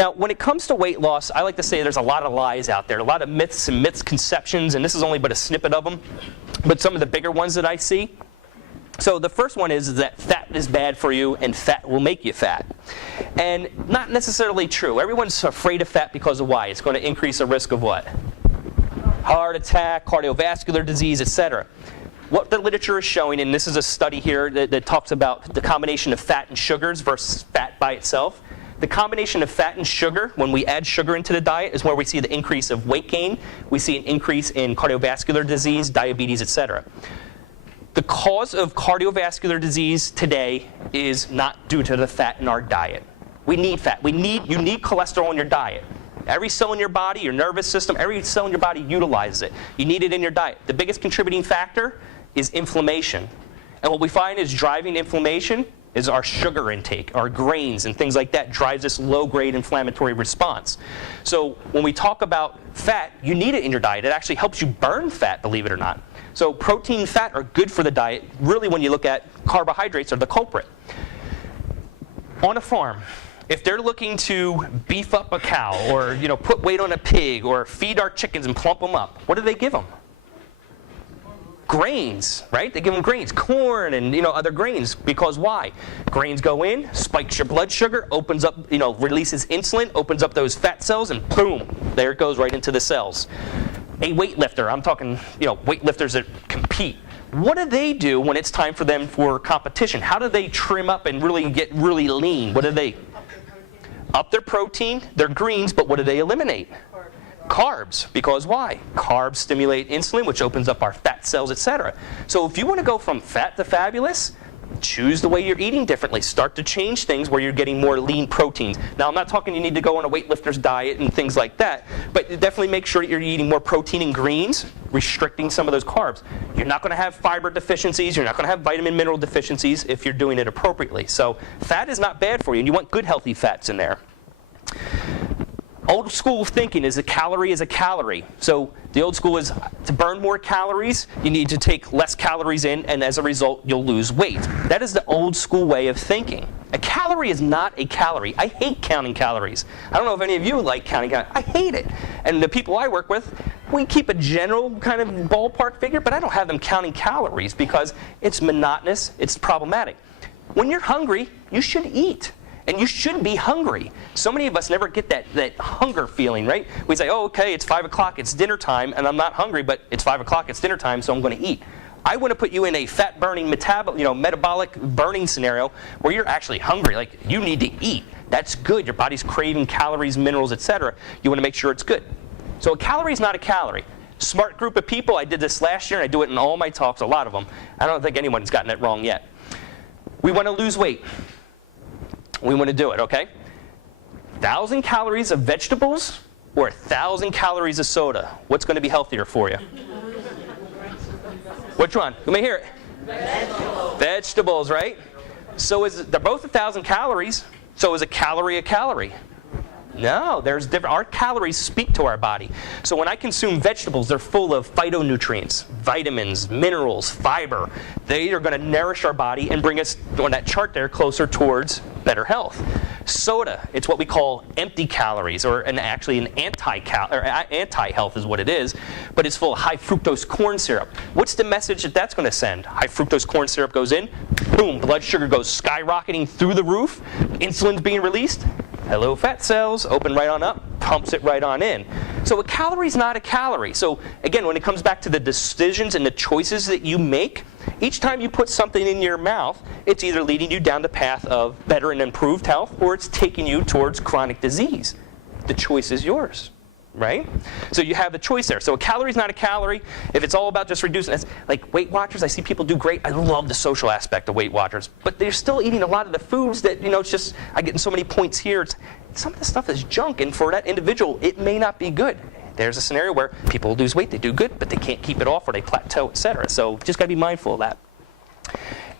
Now, when it comes to weight loss, I like to say there's a lot of lies out there, a lot of myths and misconceptions, and this is only but a snippet of them, but some of the bigger ones that I see. So the first one is that fat is bad for you and fat will make you fat. And not necessarily true. Everyone's afraid of fat because of why? It's going to increase the risk of what? Heart attack, cardiovascular disease, etc. What the literature is showing, and this is a study here that talks about the combination of fat and sugars versus fat by itself. The combination of fat and sugar, when we add sugar into the diet, is where we see the increase of weight gain. We see an increase in cardiovascular disease, diabetes, etc. The cause of cardiovascular disease today is not due to the fat in our diet. We need fat. You need cholesterol in your diet. Every cell in your body, your nervous system, every cell in your body utilizes it. You need it in your diet. The biggest contributing factor is inflammation. And what we find is driving inflammation is our sugar intake, our grains and things like that drives this low-grade inflammatory response. So when we talk about fat, you need it in your diet. It actually helps you burn fat, believe it or not. So protein and fat are good for the diet. Really, when you look at carbohydrates are the culprit. On a farm, if they're looking to beef up a cow or put weight on a pig or feed our chickens and plump them up, what do they give them? Grains, right? They give them grains, corn and other grains. Because why? Grains go in, spikes your blood sugar, opens up, releases insulin, opens up those fat cells, and boom, there it goes right into the cells. A weightlifter, I'm talking, weightlifters that compete. What do they do when it's time for them for competition? How do they trim up and really get really lean? What do they? Up their protein, their greens, but what do they eliminate? Carbs, because why? Carbs stimulate insulin, which opens up our fat cells, etc. So if you want to go from fat to fabulous, choose the way you're eating differently. Start to change things where you're getting more lean proteins. Now, I'm not talking you need to go on a weightlifter's diet and things like that, but definitely make sure that you're eating more protein and greens, restricting some of those carbs. You're not going to have fiber deficiencies. You're not going to have vitamin mineral deficiencies if you're doing it appropriately. So fat is not bad for you, and you want good healthy fats in there. Old school thinking is a calorie is a calorie. So the old school is to burn more calories, you need to take less calories in, and as a result, you'll lose weight. That is the old school way of thinking. A calorie is not a calorie. I hate counting calories. I don't know if any of you like counting calories. I hate it. And the people I work with, we keep a general kind of ballpark figure, but I don't have them counting calories because it's monotonous, it's problematic. When you're hungry, you should eat. And you should be hungry. So many of us never get that hunger feeling, right? We say, oh, okay, it's 5 o'clock, it's dinner time, and I'm not hungry, but it's 5 o'clock, it's dinner time, so I'm going to eat. I want to put you in a fat-burning, metabolic burning scenario where you're actually hungry. Like, you need to eat. That's good. Your body's craving calories, minerals, etc. You want to make sure it's good. So a calorie is not a calorie. Smart group of people. I did this last year, and I do it in all my talks, a lot of them. I don't think anyone's gotten it wrong yet. We want to lose weight. We want to do it, okay? 1,000 calories of vegetables or 1,000 calories of soda? What's going to be healthier for you? Which one? Who may hear it? Vegetables. Vegetables, right? So they're both 1,000 calories. So is a calorie a calorie? No, there's different. Our calories speak to our body. So when I consume vegetables, they're full of phytonutrients, vitamins, minerals, fiber. They are going to nourish our body and bring us, on that chart there, closer towards better health. Soda, it's what we call empty calories, or actually an anti-health is what it is, but it's full of high fructose corn syrup. What's the message that that's going to send? High fructose corn syrup goes in, boom, blood sugar goes skyrocketing through the roof, insulin's being released. Hello, fat cells, open right on up, pumps it right on in. So a calorie is not a calorie. So again, when it comes back to the decisions and the choices that you make, each time you put something in your mouth, it's either leading you down the path of better and improved health, or it's taking you towards chronic disease. The choice is yours, right? So you have the choice there. So a calorie is not a calorie. If it's all about just reducing, like Weight Watchers, I see people do great. I love the social aspect of Weight Watchers, but they're still eating a lot of the foods that, it's just, I get so many points here. Some of the stuff is junk, and for that individual, it may not be good. There's a scenario where people lose weight, they do good, but they can't keep it off, or they plateau, etc. So just got to be mindful of that.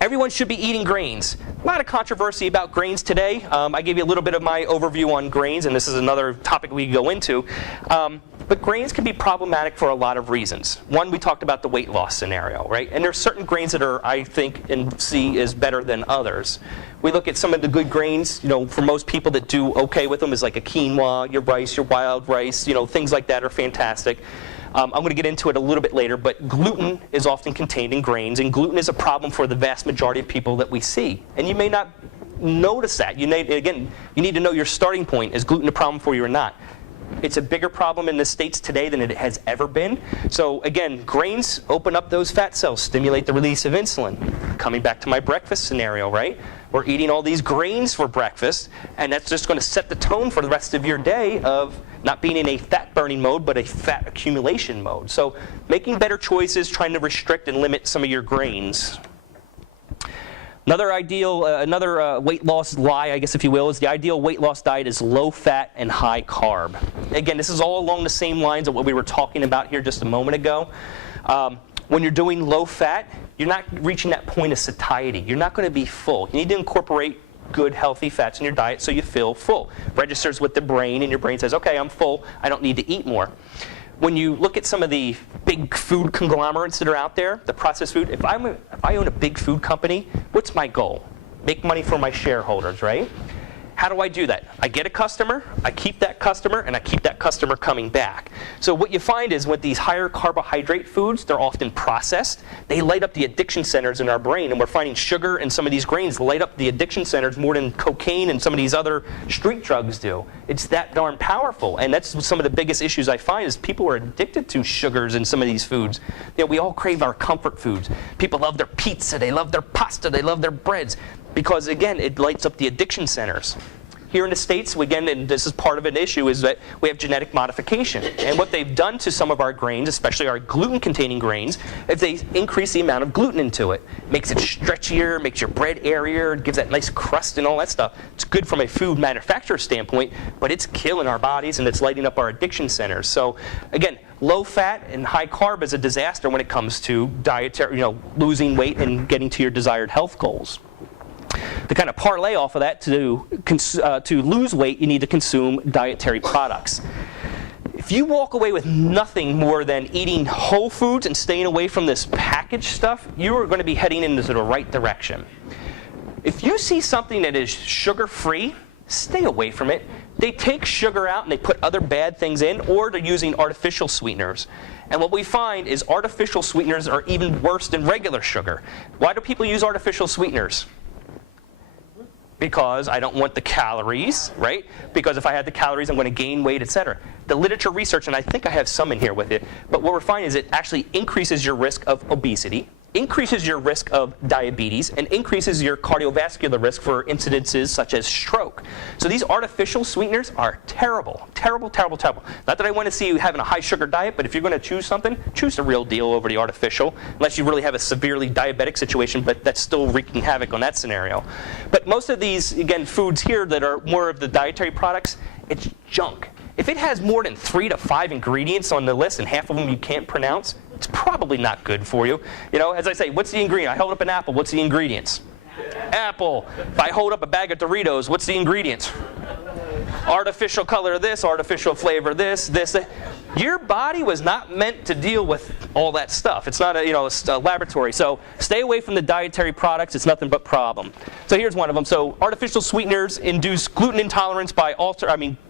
Everyone should be eating grains. A lot of controversy about grains today. I gave you a little bit of my overview on grains, and this is another topic we can go into. But grains can be problematic for a lot of reasons. One, we talked about the weight loss scenario, right? And there's certain grains that are, I think, and see is better than others. We look at some of the good grains, for most people that do okay with them is like a quinoa, your rice, your wild rice, things like that are fantastic. I'm going to get into it a little bit later, but gluten is often contained in grains, and gluten is a problem for the vast majority of people that we see. And you may not notice that. You need to know your starting point. Is gluten a problem for you or not? It's a bigger problem in the States today than it has ever been. So again, grains open up those fat cells, stimulate the release of insulin. Coming back to my breakfast scenario, right? We're eating all these grains for breakfast, and that's just going to set the tone for the rest of your day of not being in a fat burning mode, but a fat accumulation mode. So making better choices, trying to restrict and limit some of your grains. Another weight loss lie, I guess if you will, is the ideal weight loss diet is low fat and high carb. Again, this is all along the same lines of what we were talking about here just a moment ago. When you're doing low fat, you're not reaching that point of satiety. You're not going to be full. You need to incorporate good, healthy fats in your diet so you feel full. Registers with the brain, and your brain says, okay, I'm full. I don't need to eat more. When you look at some of the big food conglomerates that are out there, the processed food, if I own a big food company, what's my goal? Make money for my shareholders, right? How do I do that? I get a customer, I keep that customer, and I keep that customer coming back. So what you find is with these higher carbohydrate foods, they're often processed. They light up the addiction centers in our brain, and we're finding sugar and some of these grains light up the addiction centers more than cocaine and some of these other street drugs do. It's that darn powerful, and that's some of the biggest issues I find is people are addicted to sugars in some of these foods. We all crave our comfort foods. People love their pizza, they love their pasta, they love their breads. Because, again, it lights up the addiction centers. Here in the States, again, and this is part of an issue, is that we have genetic modification. And what they've done to some of our grains, especially our gluten-containing grains, is they increase the amount of gluten into it. Makes it stretchier, makes your bread airier, gives that nice crust and all that stuff. It's good from a food manufacturer standpoint, but it's killing our bodies and it's lighting up our addiction centers. So, again, low fat and high carb is a disaster when it comes to dietary, losing weight and getting to your desired health goals. To kind of parlay off of that, to lose weight, you need to consume dietary products. If you walk away with nothing more than eating whole foods and staying away from this packaged stuff, you are going to be heading into the right direction. If you see something that is sugar-free, stay away from it. They take sugar out and they put other bad things in, or they're using artificial sweeteners. And what we find is artificial sweeteners are even worse than regular sugar. Why do people use artificial sweeteners? Because I don't want the calories, right? Because if I had the calories, I'm going to gain weight, etc. The literature research, and I think I have some in here with it, but what we're finding is it actually increases your risk of obesity, increases your risk of diabetes, and increases your cardiovascular risk for incidences such as stroke. So these artificial sweeteners are terrible, terrible, terrible, terrible. Not that I want to see you having a high sugar diet, but if you're going to choose something, choose the real deal over the artificial, unless you really have a severely diabetic situation, but that's still wreaking havoc on that scenario. But most of these, again, foods here that are more of the dietary products, it's junk. If it has more than 3 to 5 ingredients on the list and half of them you can't pronounce, it's probably not good for you. As I say, what's the ingredient? I hold up an apple, what's the ingredients? Apple. If I hold up a bag of Doritos, what's the ingredients? Artificial color this, artificial flavor this. Your body was not meant to deal with all that stuff. It's not a laboratory. So stay away from the dietary products. It's nothing but problem. So here's one of them. So artificial sweeteners induce gluten intolerance by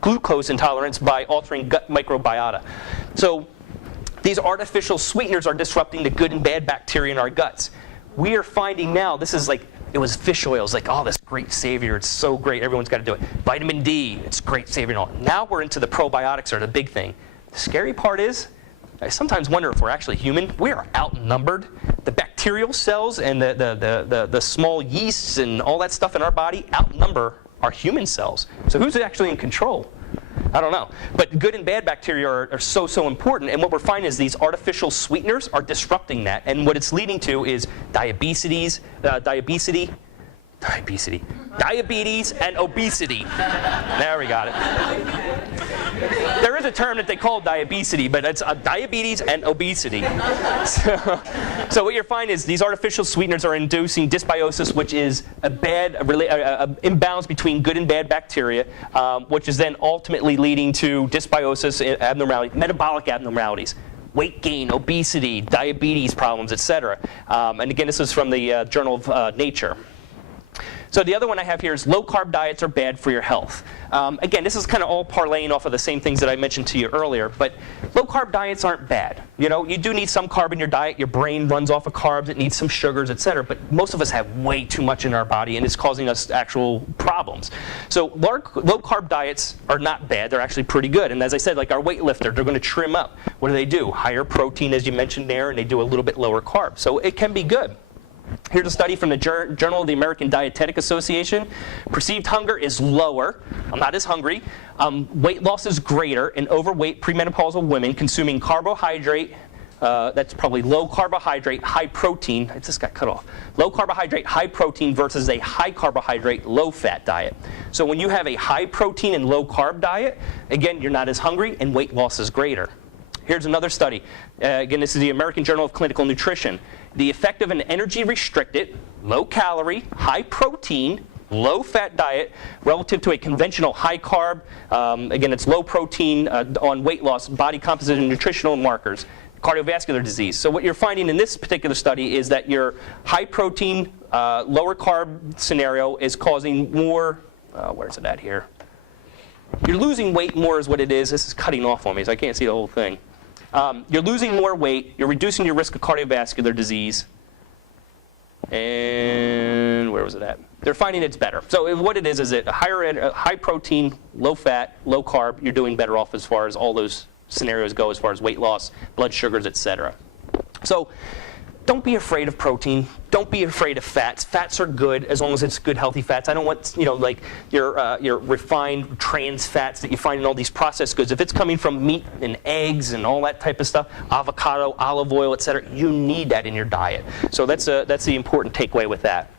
glucose intolerance by altering gut microbiota. So these artificial sweeteners are disrupting the good and bad bacteria in our guts. We are finding now, this is like, it was fish oils, like, oh, this great savior, it's so great, everyone's got to do it. Vitamin D, it's great savior and all. Now we're into the probiotics are the big thing. The scary part is, I sometimes wonder if we're actually human. We are outnumbered. The bacterial cells and the small yeasts and all that stuff in our body outnumber our human cells. So who's actually in control? I don't know. But good and bad bacteria are so important. And what we're finding is these artificial sweeteners are disrupting that. And what it's leading to is diabetes and obesity. There we got it. There is a term that they call diabesity, but it's diabetes and obesity. So what you're finding is these artificial sweeteners are inducing dysbiosis, which is a imbalance between good and bad bacteria, which is then ultimately leading to dysbiosis, abnormality, metabolic abnormalities. Weight gain, obesity, diabetes problems, etc. And again, this is from the Journal of Nature. So the other one I have here is low-carb diets are bad for your health. Again, this is kind of all parlaying off of the same things that I mentioned to you earlier, but low-carb diets aren't bad. You know, you do need some carb in your diet. Your brain runs off of carbs. It needs some sugars, etc. But most of us have way too much in our body, and it's causing us actual problems. So low-carb diets are not bad. They're actually pretty good. And as I said, like our weightlifter, they're going to trim up. What do? Higher protein, as you mentioned there, and they do a little bit lower carb. So it can be good. Here's a study from the Journal of the American Dietetic Association. Perceived hunger is lower. I'm not as hungry. Weight loss is greater in overweight premenopausal women consuming carbohydrate. That's probably low carbohydrate, high protein. It just got cut off. Low carbohydrate, high protein versus a high carbohydrate, low fat diet. So when you have a high protein and low carb diet, again, you're not as hungry and weight loss is greater. Here's another study. Again, this is the American Journal of Clinical Nutrition. The effect of an energy-restricted, low-calorie, high-protein, low-fat diet relative to a conventional high-carb, again, it's low-protein on weight loss, body composition, and nutritional markers, cardiovascular disease. So what you're finding in this particular study is that your high-protein, lower-carb scenario is causing more, where's it at here? You're losing weight more is what it is. This is cutting off on me, so I can't see the whole thing. You're losing more weight. You're reducing your risk of cardiovascular disease. And where was it at? They're finding it's better. So what it is it high protein, low fat, low carb, you're doing better off as far as all those scenarios go as far as weight loss, blood sugars, etc. So don't be afraid of protein. Don't be afraid of fats. Fats are good as long as it's good, healthy fats. I don't want, like your refined trans fats that you find in all these processed goods. If it's coming from meat and eggs and all that type of stuff, avocado, olive oil, etc., you need that in your diet. So that's the important takeaway with that.